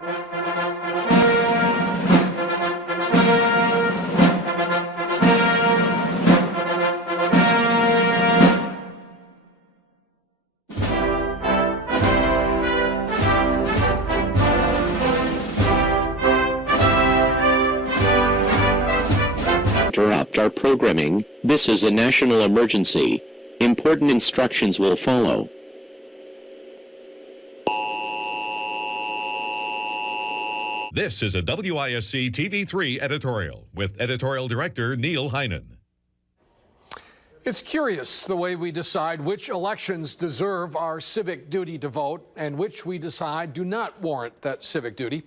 Interrupt our programming. This is a national emergency. Important instructions will follow. This is a WISC TV3 editorial with editorial director Neil Heinen. It's curious the way we decide which elections deserve our civic duty to vote and which we decide do not warrant that civic duty.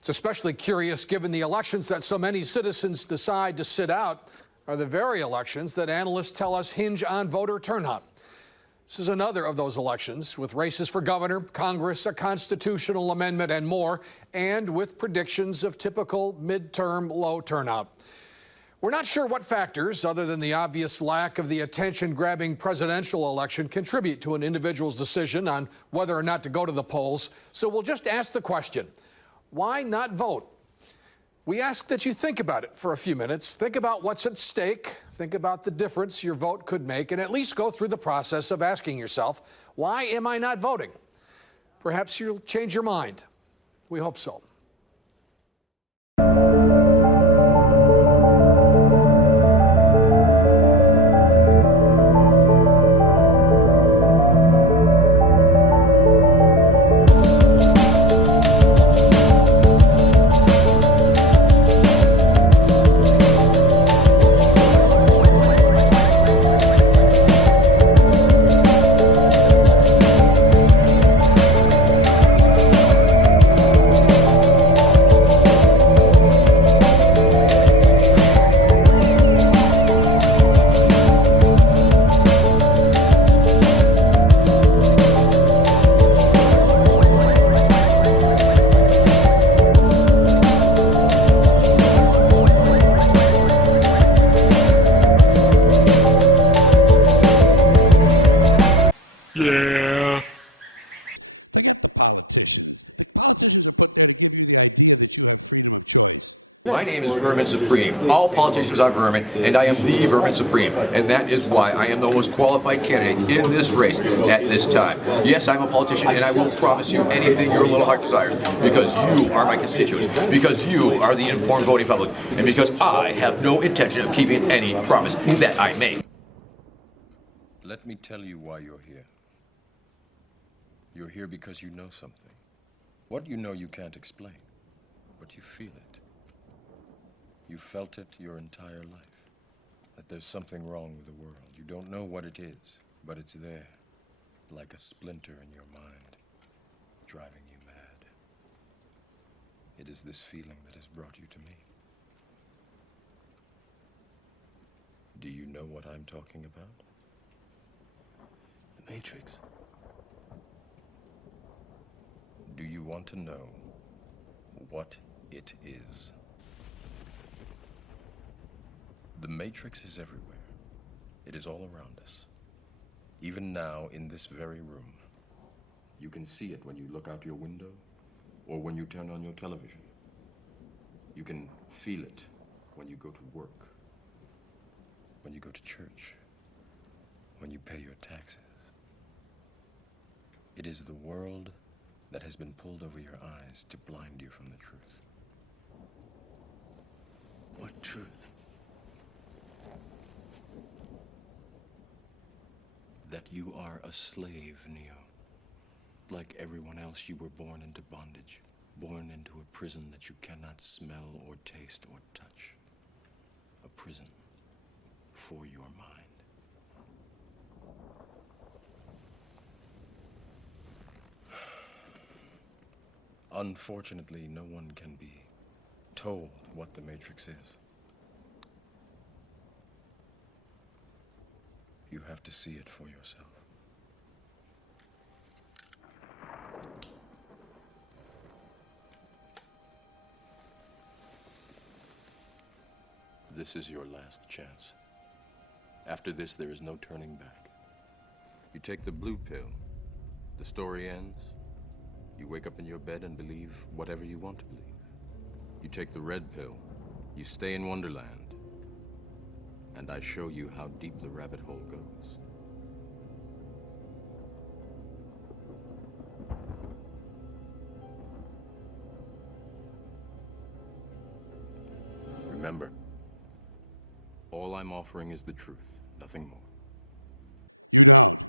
It's especially curious given the elections that so many citizens decide to sit out are the very elections that analysts tell us hinge on voter turnout. This is another of those elections with races for governor, Congress, a constitutional amendment, and more, and with predictions of typical midterm low turnout. We're not sure what factors, other than the obvious lack of the attention-grabbing presidential election, contribute to an individual's decision on whether or not to go to the polls. So we'll just ask the question, why not vote? We ask that you think about it for a few minutes. Think about what's at stake. Think about the difference your vote could make, and at least go through the process of asking yourself, why am I not voting? Perhaps you'll change your mind. We hope so. Forget the politicians. The politicians are put there to give you the idea that you have freedom of choice. My name is Vermin Supreme. All politicians are vermin, and I am the Vermin Supreme. And that is why I am the most qualified candidate in this race at this time. Yes, I'm a politician, and I will promise you anything your little heart desires, because you are my constituents, because you are the informed voting public, and because I have no intention of keeping any promise that I make. Let me tell you why you're here. You're here because you know something. What you know you can't explain, but you feel it. You felt it your entire life, that there's something wrong with the world. You don't know what it is, but it's there, like a splinter in your mind, driving you mad. It is this feeling that has brought you to me. Do you know what I'm talking about? The Matrix. Do you want to know what it is? The Matrix is everywhere. It is all around us. Even now, in this very room. You can see it when you look out your window or when you turn on your television. You can feel it when you go to work, when you go to church, when you pay your taxes. It is the world that has been pulled over your eyes to blind you from the truth. What truth? That you are a slave, Neo. Like everyone else, you were born into bondage, born into a prison that you cannot smell or taste or touch. A prison for your mind. Unfortunately, no one can be told what the Matrix is. You have to see it for yourself. This is your last chance. After this, there is no turning back. You take the blue pill, the story ends, You wake up in your bed and believe whatever you want to believe. You take the red pill. You stay in Wonderland. And I show you how deep the rabbit hole goes. Remember, all I'm offering is the truth, nothing more. You don't.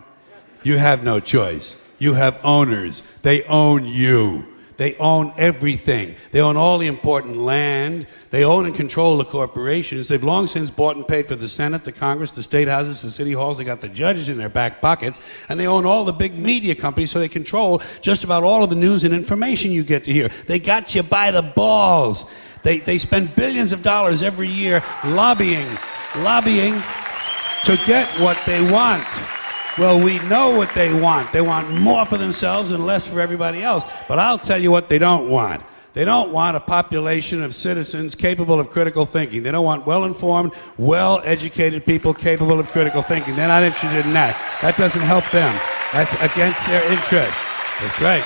You have no choice. You have owners. They own you. They own everything. They own all the important land. They own and control the corporations. They've long since bought and paid for the Senate, the Congress, the state houses, the city halls. They got the judges in their back pockets. And they own all the big media companies, so they control just about all of the news and information you get to hear. They got you by the balls. They spend billions of dollars every year lobbying to get what they want. Well, we know what they want. They want more for themselves and less for everybody else. But I'll tell you what they don't want. They don't want a population of citizens capable of critical thinking. They don't want well-informed, well-educated people capable of critical thinking. They're not interested in that. That doesn't help them. That's against their interest. That's right.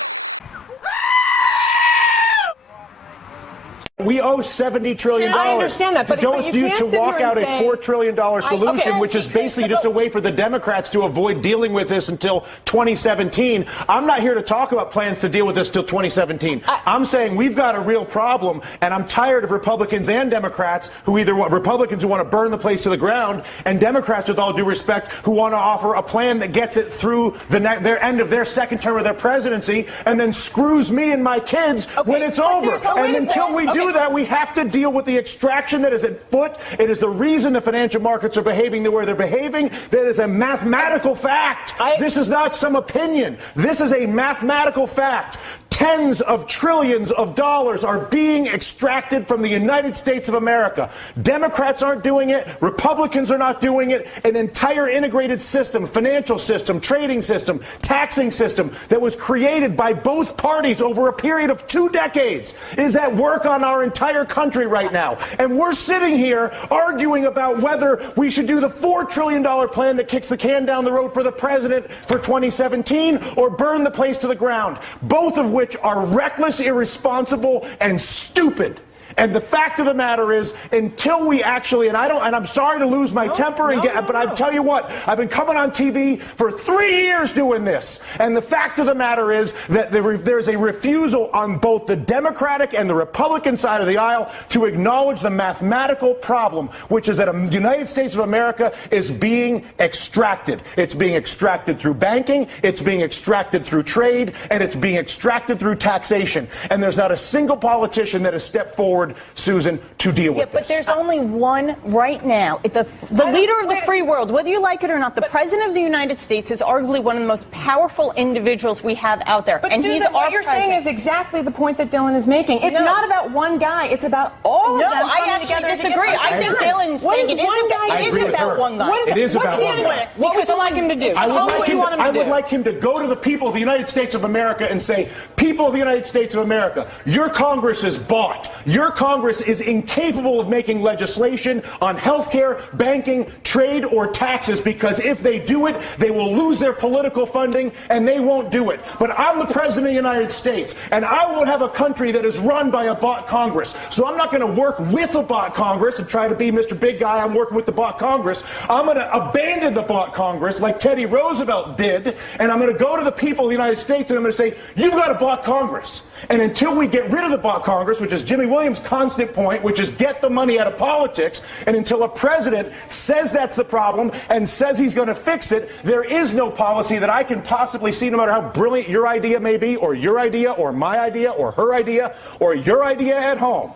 We owe $70 trillion. I understand that, but to walk out a $4 trillion solution, which is basically just a way for the Democrats to avoid dealing with this until 2017. I'm not here to talk about plans to deal with this till 2017. I'm saying we've got a real problem, and I'm tired of Republicans and Democrats who either want Republicans who want to burn the place to the ground, and Democrats, with all due respect, who want to offer a plan that gets it through their end of their second term of their presidency, and then screws me and my kids when it's over. And until we do that, we have to deal with the extraction that is at foot. It is the reason the financial markets are behaving the way they're behaving. That is a mathematical fact. This is not some opinion. This is a mathematical fact. Tens of trillions of dollars are being extracted from the United States of America. Democrats aren't doing it. Republicans are not doing it. An entire integrated system, financial system, trading system, taxing system that was created by both parties over a period of 2 decades is at work on our entire country right now. And we're sitting here arguing about whether we should do the $4 trillion plan that kicks the can down the road for the president for 2017 or burn the place to the ground, both of which are reckless, irresponsible, and stupid. And the fact of the matter is, until we actually, and I'm sorry to lose my temper, but I tell you what, I've been coming on TV for 3 years doing this. And the fact of the matter is that there's a refusal on both the Democratic and the Republican side of the aisle to acknowledge the mathematical problem, which is that the United States of America is being extracted. It's being extracted through banking, it's being extracted through trade, and it's being extracted through taxation. And there's not a single politician that has stepped forward, Susan, to deal with this. But there's only one right now. The leader of the free world, whether you like it or not, the President of the United States is arguably one of the most powerful individuals we have out there. But and Susan, he's our what you're saying president. is exactly the point that Dylan is making. It's not about one guy. It's about all of them. No, I actually disagree. I think Dylan's saying it is about one guy. It is about one guy. What would you like him to do? I would like him to go to the people of the United States of America and say, people of the United States of America, your Congress is bought. Your Congress is incapable of making legislation on health care, banking, trade, or taxes, because if they do it, they will lose their political funding and they won't do it. But I'm the President of the United States, and I won't have a country that is run by a bought Congress. So I'm not going to work with a bought Congress and try to be Mr. Big Guy. I'm working with the bought Congress. I'm going to abandon the bought Congress like Teddy Roosevelt did, and I'm going to go to the people of the United States and I'm going to say, you've got a bought Congress. And until we get rid of the bought Congress, which is Jimmy Williams' constant point, which is get the money out of politics, and until a president says that's the problem and says he's going to fix it, there is no policy that I can possibly see, no matter how brilliant your idea may be, or your idea, or my idea, or her idea, or your idea at home,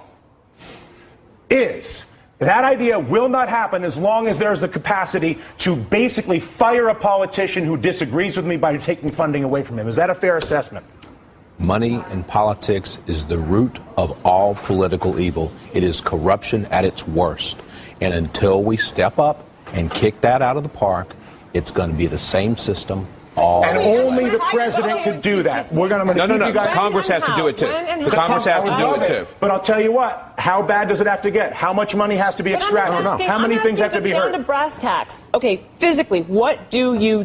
is that idea will not happen as long as there's the capacity to basically fire a politician who disagrees with me by taking funding away from him. Is that a fair assessment? Money in politics is the root of all political evil. It is corruption at its worst. And until we step up and kick that out of the park, it's going to be the same system all and only the president could do that. We're going to keep you guys. Congress has to do it too. The Congress has to do it too. But I'll tell you what. How bad does it have to get? How much money has to be extracted? How many things have to be heard? Down to brass tacks. Okay, physically, what do? You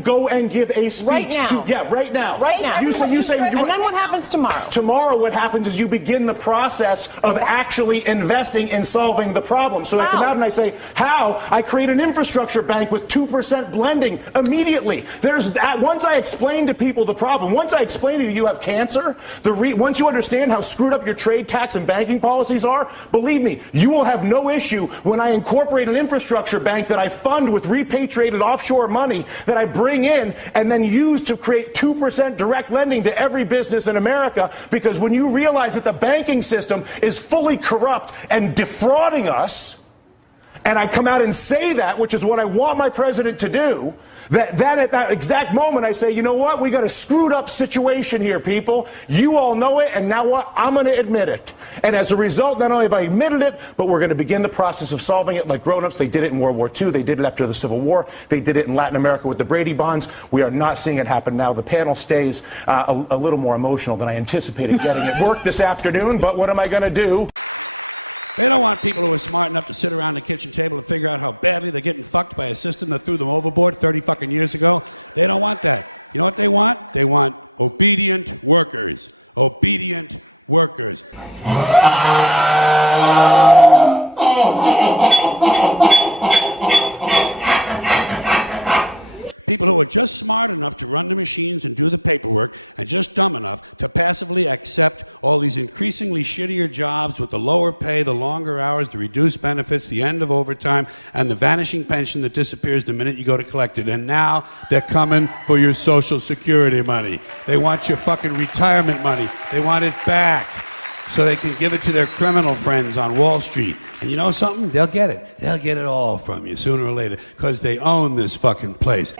go and give a speech right now. right now. Right now. You say. And then what happens tomorrow? Tomorrow, what happens is you begin the process of actually investing in solving the problem. So I come out and I say, how? I create an infrastructure bank with 2% blending immediately. Once I explain to people the problem, once I explain to you have cancer, once you understand how screwed up your trade, tax, and banking policies are, believe me, you will have no issue when I incorporate an infrastructure bank that I fund with repatriated offshore money that I bring in and then use to create 2% direct lending to every business in America. Because when you realize that the banking system is fully corrupt and defrauding us, and I come out and say that, which is what I want my president to do, that at that exact moment I say, you know what, we got a screwed up situation here, people. You all know it, and now what? I'm going to admit it. And as a result, not only have I admitted it, but we're going to begin the process of solving it like grown-ups. They did it in World War II. They did it after the Civil War. They did it in Latin America with the Brady bonds. We are not seeing it happen now. The panel stays a little more emotional than I anticipated getting at work this afternoon, but what am I going to do? They don't want people who are smart enough to sit around the kitchen table and figure out how badly they're getting fucked by a system that threw them overboard 30 fucking years ago. They don't want that. You know what they want? They want obedient workers. Obedient workers. People who are just smart enough to run the machines and do the paperwork and just dumb enough to passively accept all these increasingly shittier jobs with the lower pay, the longer hours, the reduced benefits, the end of overtime, and the vanishing pension that disappears the minute you go to collect it. And now they're coming for your Social Security money. They want your fucking retirement money. They want it back so they can give it to their criminal friends on Wall Street. And you know something? They'll get it. They'll get it all from you sooner or later because they own this fucking place.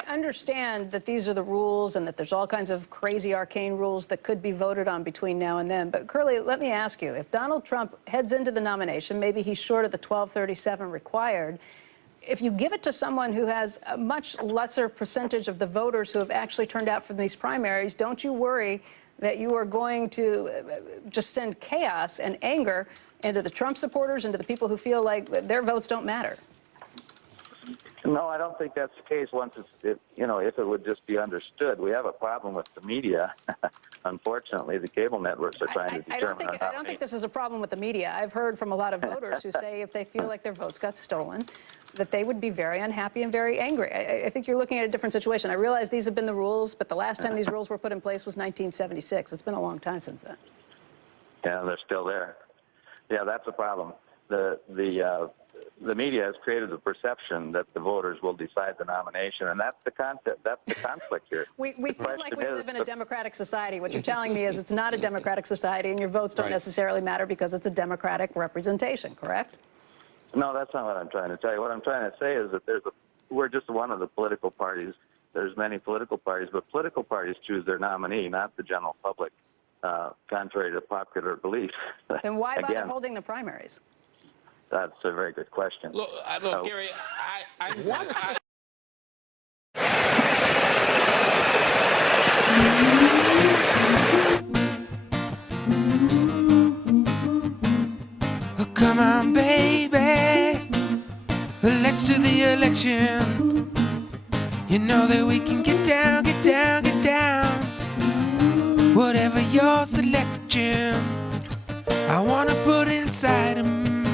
Come on, baby, let's do the election. You know that we can get down, get down, get down. Whatever your selection, I wanna put inside 'em.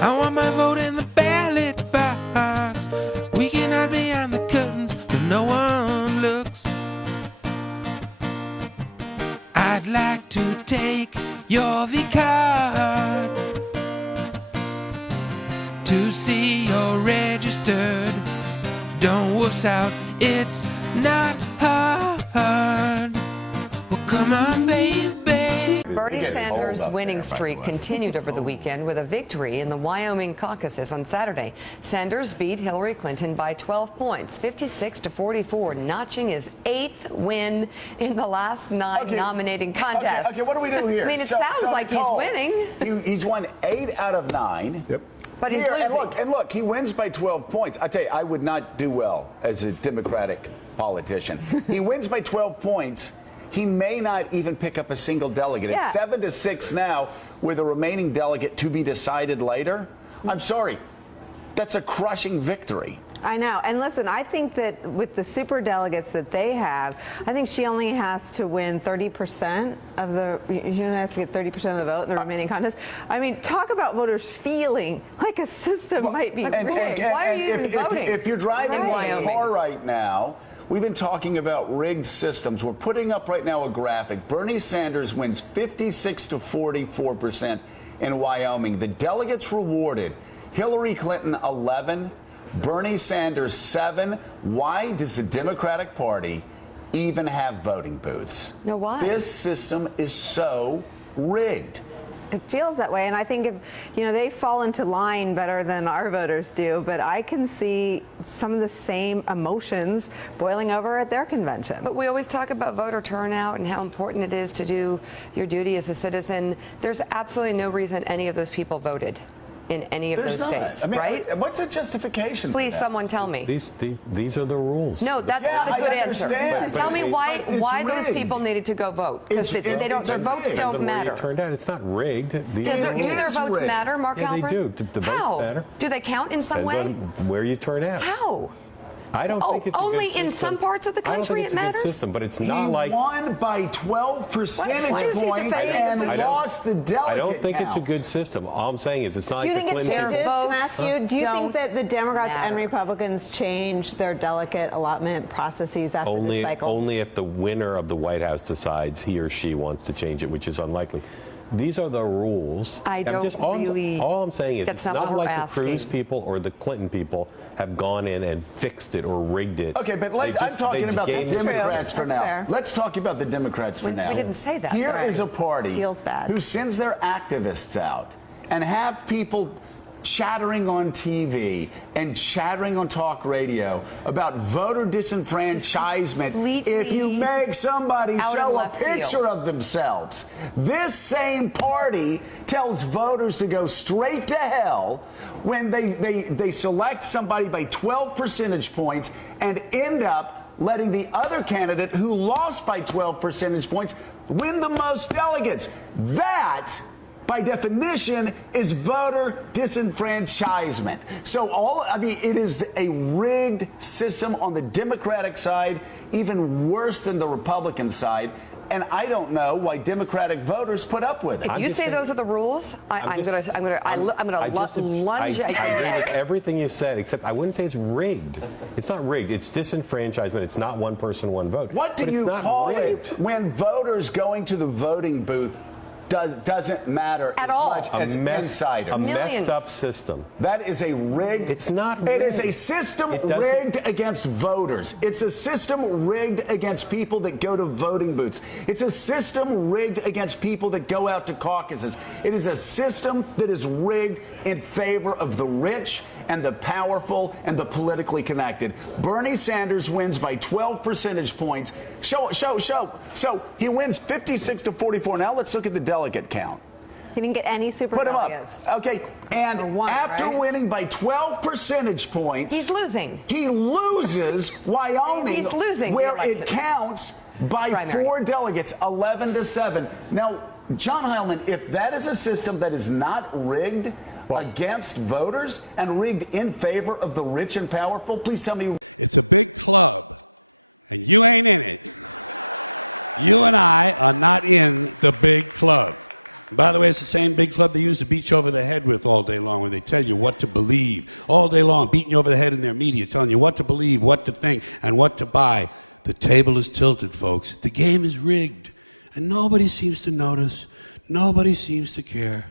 I want my vote in the ballot box. We can hide behind the curtains where no one looks. I'd like to take your V card to see you're registered. Don't wuss out, it's not hard. Well, come on, baby. Bernie Sanders' winning streak continued over the weekend with a victory in the Wyoming caucuses on Saturday. Sanders beat Hillary Clinton by 12 points, 56-44, notching his 8th win in the last 9 nominating contests. Okay, what do we do here? I mean, it sounds like Nicole, he's winning. He's won 8 out of 9. Yep. But he's losing. And look, he wins by 12 points. I tell you, I would not do well as a Democratic politician. He wins by 12 points. he may not even pick up a single delegate. Yeah. It's 7-6 now, with a remaining delegate to be decided later. I'm sorry, that's a crushing victory. I know. And listen, I think that with the super delegates that they have, I think she only has to win 30% of the, she only has to get 30% of the vote in the remaining contest. I mean, talk about voters feeling like a system might be rigged. Why are you even voting? If you're driving in a Wyoming? car right now, we've been talking about rigged systems. We're putting up right now a graphic. Bernie Sanders wins 56 to 44% in Wyoming. The delegates rewarded: Hillary Clinton 11, Bernie Sanders 7. Why does the Democratic Party even have voting booths? No, why? This system is so rigged. It feels that way, and I think if they fall into line better than our voters do, but I can see some of the same emotions boiling over at their convention. But we always talk about voter turnout and how important it is to do your duty as a citizen. There's absolutely no reason any of those people voted in any of those states, I mean, right? What's the justification? for Please, that? someone tell me. These are the rules. No, that's Yeah, not a good I answer. understand, Tell me but why it's those rigged. people needed to go vote, because they don't. Their votes rigged. don't Depends on where matter. you turned out. It's not rigged. These Do are the rules. their It's votes rigged. matter, Mark Yeah, they Halperin? do. The votes How? matter. Do they count in some Depends way? on where you turn out. How? I don't think it's a only good in system. some parts of the I don't country think it's it a good matters? system, but it's He not like. won by 12 percentage Why is he points defending and the system? lost the delegate I don't think it's a count. good system. All I'm saying is it's not Do you like think the it Clinton changes? people. Can I ask you, do you don't think that the Democrats and matter. Republicans change their delegate allotment processes after this cycle? Only if the winner of the White House decides he or she wants to change it, which is unlikely. These are the rules. All I'm saying is that's it's not what not we're like asking. the Cruz people or the Clinton people have gone in and fixed it or rigged it. Okay, but They I'm just- talking they about the gave- Democrats for That's now. fair. Let's talk about the Democrats for now. we didn't say that. Here is Right. a party Feels bad. who sends their activists out and have people chattering on TV and chattering on talk radio about voter disenfranchisement if you make somebody out show in a left field. picture of themselves. This same party tells voters to go straight to hell when they select somebody by 12 percentage points and end up letting the other candidate who lost by 12 percentage points win the most delegates. That, by definition, is voter disenfranchisement. So it is a rigged system on the Democratic side, even worse than the Republican side. And I don't know why Democratic voters put up with it. If you say those are the rules, I'm gonna lunge at I your agree with neck. everything you said, except I wouldn't say it's rigged. It's not rigged. It's disenfranchisement. It's not one person, one vote. What do But it's you not call rigged. it when voters going to the voting booth doesn't matter At as all. much as insiders? A Millions. messed up system. That is a rigged. It's not It is a rigged. system It doesn't- rigged against voters. It's a system rigged against people that go to voting booths. It's a system rigged against people that go out to caucuses. It is a system that is rigged in favor of the rich and the powerful and the politically connected. Bernie Sanders wins by 12 percentage points. So he wins 56 to 44. Now let's look at the delegate count. He didn't get any super Put him up. delegates. Okay, and Or one, after right? winning by 12 percentage points, He's losing. He loses Wyoming, He's losing the where election. it counts by Primary. 4 delegates, 11 to 7. Now, John Heilman, if that is a system that is not rigged against voters and rigged in favor of the rich and powerful, please tell me. It's a big club, and you ain't in it. You and I are not in the big club. By the way, it's the same big club they used to beat you over the head with all day long when they tell you what to believe. All day long, beating you over the head in their media, telling you what to believe, what to think, and what to buy. The table is tilted, folks. The game is rigged. And nobody seems to notice. Nobody seems to care.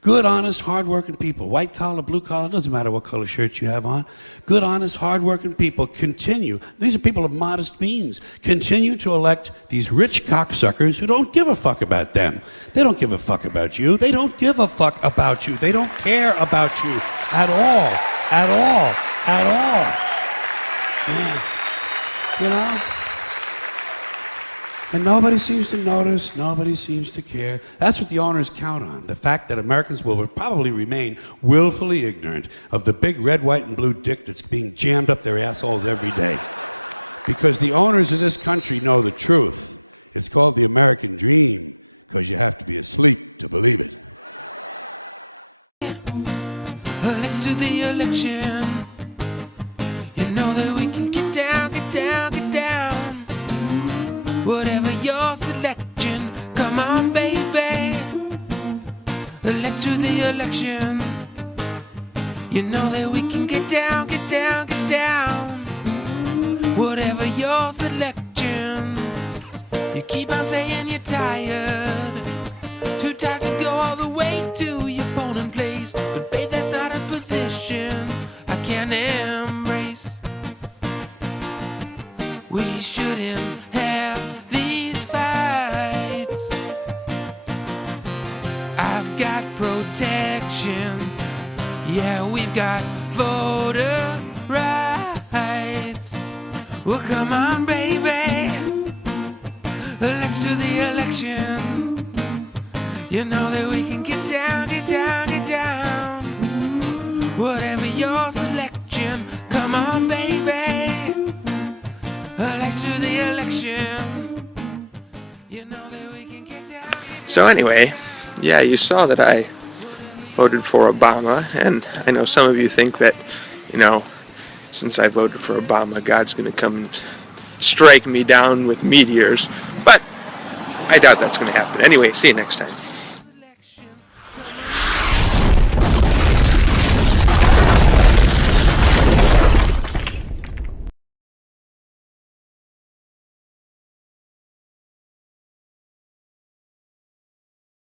Good, honest, hard-working people, white collar, blue collar, doesn't matter what color shirt you have on. Good, honest, hard-working people continue. These are people of modest means. Continue to elect these rich cocksuckers who don't give a fuck about them. They don't give a fuck about you. They don't give a fuck about you. They don't care about you at all. At all. At all. Yeah. You know? And nobody seems to notice, nobody seems to care. That's what the owners count on, the fact that Americans will probably remain willfully ignorant of the big red, white, and blue dick that's being jammed up their assholes every day. Because the owners of this country know the truth. It's called the American Dream because you have to be asleep to believe it. Let's do the election. You know that we can get down, get down, get down. Whatever your selection, come on, baby. Let's do the election. You know that we can get down, get down, get down. Whatever your selection. You keep on saying you're tired, too tired to go all the way to your polling place. But babe, that's not a position I can embrace. We shouldn't have these fights. I've got protection. Yeah, we've got voter rights. Well, come on, baby. Let's do the election. You know that we can get down, get down, get down. Whatever your selection, come on, baby. Let's do the election. You know that we can get down. So anyway, yeah, you saw that I voted for Obama, and I know some of you think that, you know, since I voted for Obama, God's going to come strike me down with meteors, but I doubt that's going to happen. Anyway, see you next time.